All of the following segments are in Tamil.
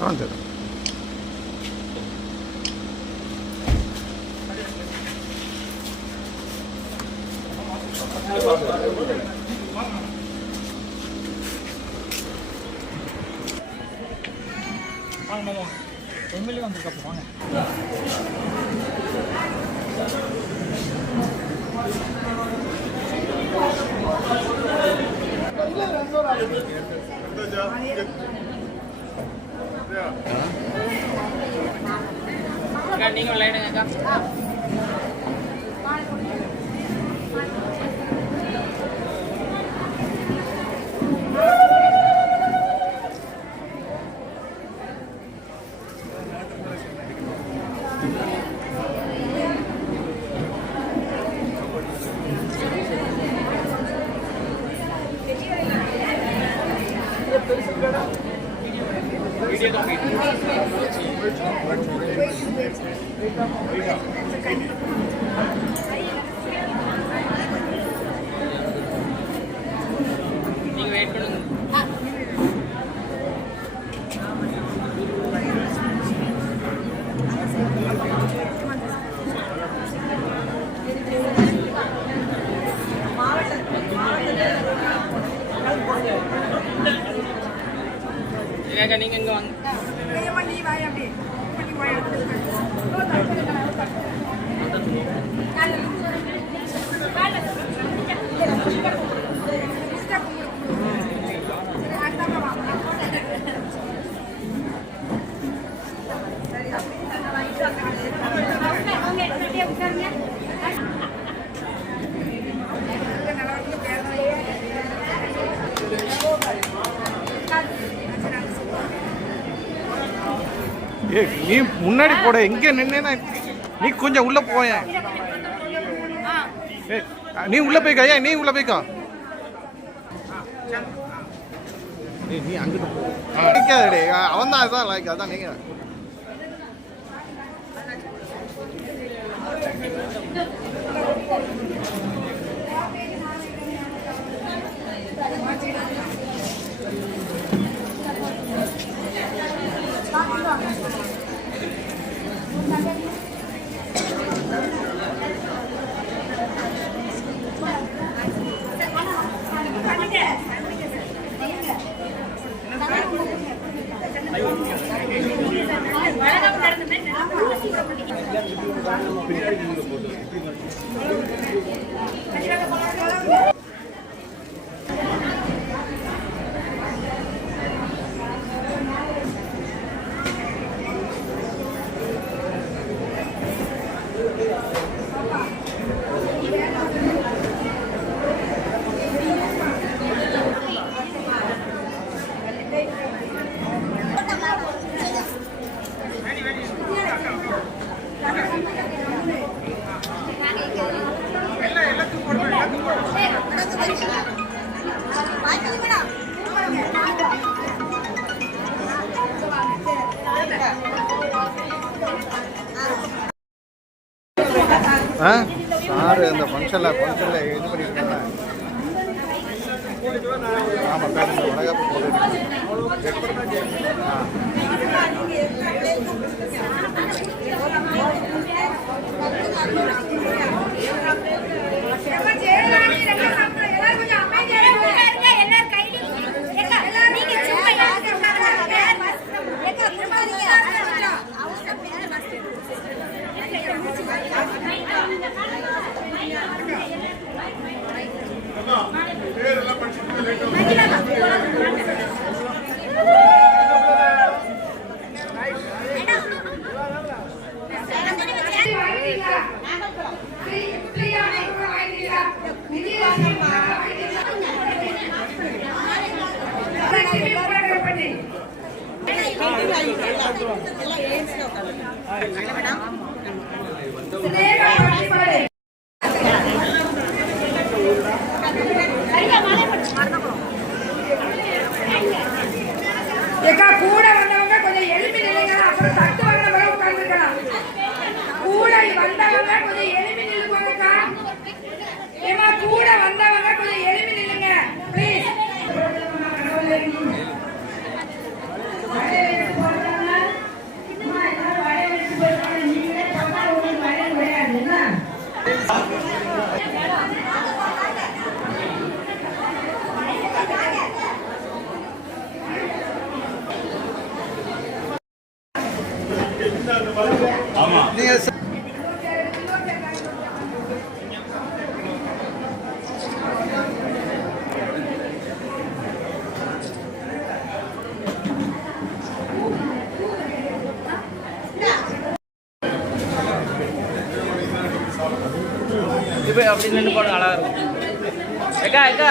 ஆ சரி வாங்க மாமா எம்எல்ஏ வந்திருக்கப்போ வாங்க நீங்கள் லைனுங்க நீங்கள் வெயிட் பண்ணுங்க இல்லைக்கா நீங்கள் இங்கே வாங்க. ஏ நீ முன்னாடி போட எங்கே நின்னேன்னா நீ கொஞ்சம் உள்ள போய நீ உள்ள போய்க்கா ஏன்? நீ உள்ள போய்க்கா. நீ அங்கிட்டு போ. அவன் தான் அதான் லைக் அதான் நீங்க. ஆ ஃபங்க்ஷனில் ஃபங்க்ஷனில் இது பண்ணியிருக்காங்க ஆமாம் பேருந்து வளகாப்பு போட்டு ஆ Thank you. இப்போ அப்படி நின்று போடுங்க அழகா இருக்கும். ஏக்கா ஏக்கா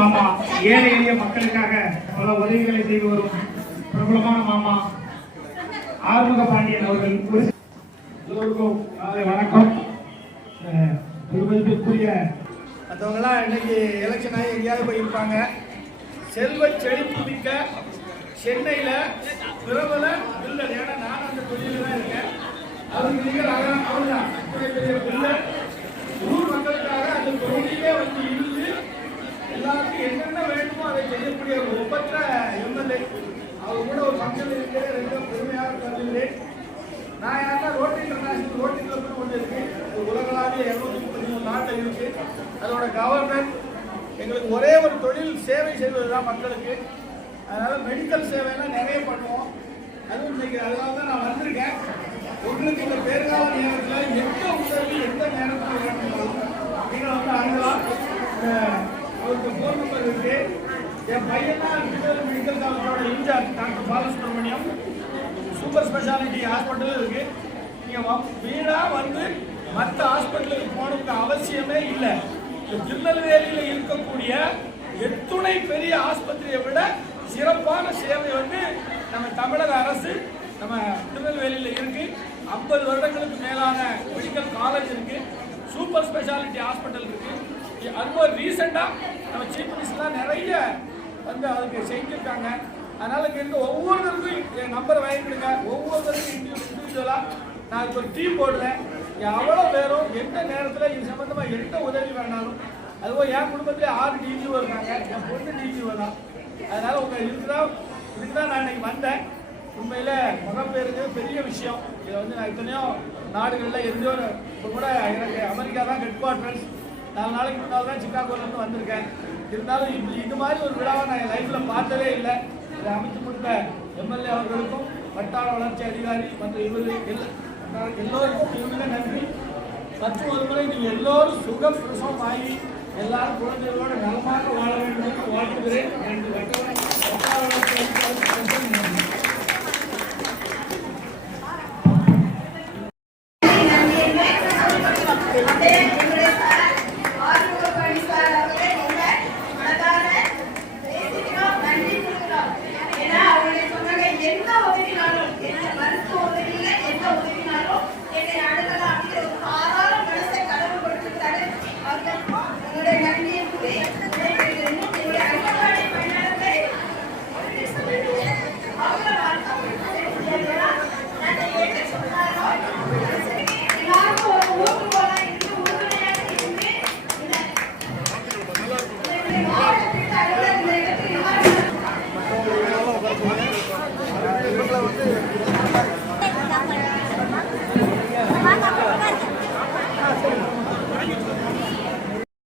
மாமா ஏழை எளிய மக்களுக்காக பல உதவிகளை செய்து வரும் பிரபலமான மாமா ஆறுமுக பாண்டியன் அவர்கள். எல்லோருக்கும் காலை வணக்கம். அஹ், பெருமதிப்பிற்குரிய மற்றவங்களாம் இன்னைக்கு எலெக்ஷன் ஆகி எங்கேயாவது போயிருப்பாங்க. செல்வ செழிப்பு மிக்க சென்னையில் பிரபல பில்லர் ஏன்னா நான் அந்த தொழிலில் தான் இருக்கேன். அவருக்கு நீங்கள் அதான் அவர் தான் பெரிய பில்லர் ஊர் மக்களுக்காக அந்த தொழிலே வந்து இருந்து எல்லாருக்கும் என்னென்ன வேண்டுமோ அதை செய்யக்கூடிய எம்எல்ஏ. அவர் கூட ஒரு ஃபங்க்ஷன் இருக்கு ரெண்டும் பெருமையாக கருதுகிறேன் நான் யாருன்னா ரோட்டரி இன்டர்நேஷனல் ரோட்டரி கிளப்னு ஒன்று இருக்கு. அது உலகளாவிய இரநூத்தி முப்பத்தி மூணு நாட்டில் இருக்கு. அதோட கவர்மெண்ட் எங்களுக்கு ஒரே ஒரு தொழில் சேவை செய்வது தான் மக்களுக்கு. அதனால மெடிக்கல் சேவையெல்லாம் நிறைய பண்ணுவோம். அதுவும் இன்னைக்கு அதனால தான் நான் வந்திருக்கேன். உங்களுக்கு இந்த பேருகால நேரத்தில் எந்த உதவி எந்த நேரத்தில் வேணும்னாலும் நீங்கள் வந்து அணுகலாம். அவருக்கு ஃபோன் நம்பர் இருக்குது என் பையன் தான் மெடிக்கல் காலேஜோட incharge doctor Balasubramaniam. Super speciality hospital இருக்குது நீங்கள் வ- வீடா வந்து மற்ற ஹாஸ்பிட்டலுக்கு போகணுங்கிற அவசியமே இல்லை. திருநெல்வேலியில் இருக்கக்கூடிய எத்துணை பெரிய ஆஸ்பத்திரியை விட சிறப்பான சேவை வந்து நம்ம தமிழக அரசு நம்ம திருநெல்வேலியில் இருக்கு. ஐம்பது வருடங்களுக்கு மேலான மெடிக்கல் காலேஜ் இருக்கு. சூப்பர் ஸ்பெஷாலிட்டி ஹாஸ்பிட்டல் இருக்கு. இ- அதுவும் ரீசெண்டாக நம்ம சீஃப் மினிஸ்டர்லாம் நிறைய வந்து அதுக்கு செஞ்சுருக்காங்க அதனால் இங்க இருக்க ஒவ்வொருத்தருக்கும் என் நம்பர் வாங்கிக்கொடுங்க ஒவ்வொருத்தருக்கும் இண்டிவிஜுவலாக நான் இப்போ ஒரு டீம் போடுறேன். எவ்வளோ பேரும் எந்த நேரத்தில் இது சம்மந்தமாக எந்த உதவி வேணாலும் அதுபோல் என் குடும்பத்திலே ஆறு டிஜிஓ இருக்காங்க. என் பொண்ணு டிஜிஓ தான். அதனால் உங்கள் இதுக்கு தான் இதுக்கு தான் நான் இன்னைக்கு வந்தேன். உண்மையில் மகப்பேருக்கு பெரிய விஷயம். இதை வந்து நான் எத்தனையோ நாடுகளில் எங்கேயோ இப்போ கூட எனக்கு அமெரிக்கா தான் ஹெட் குவார்ட்டர்ஸ் நாலு நாளைக்கு முன்னால் தான் சிக்காகோலேருந்து வந்திருக்கேன். இருந்தாலும் இப்போ இது மாதிரி ஒரு விழாவை நான் என் லைஃப்பில் பார்த்ததே இல்லை. இதை அமைத்து கொடுத்த எம்எல்ஏ அவர்களுக்கும் வட்டார வளர்ச்சி அதிகாரி மற்றும் இவர்கள் எல்லோருக்கும் இவங்க நன்றி. மற்றும் ஒரு முறை நீங்கள் எல்லோரும் சுகம் பிரசவம் ஆகி எல்லாரும் குழந்தைகளோட நலமாக வாழ வேண்டும் என்று வாழ்த்துகிறேன். என்று வட்டார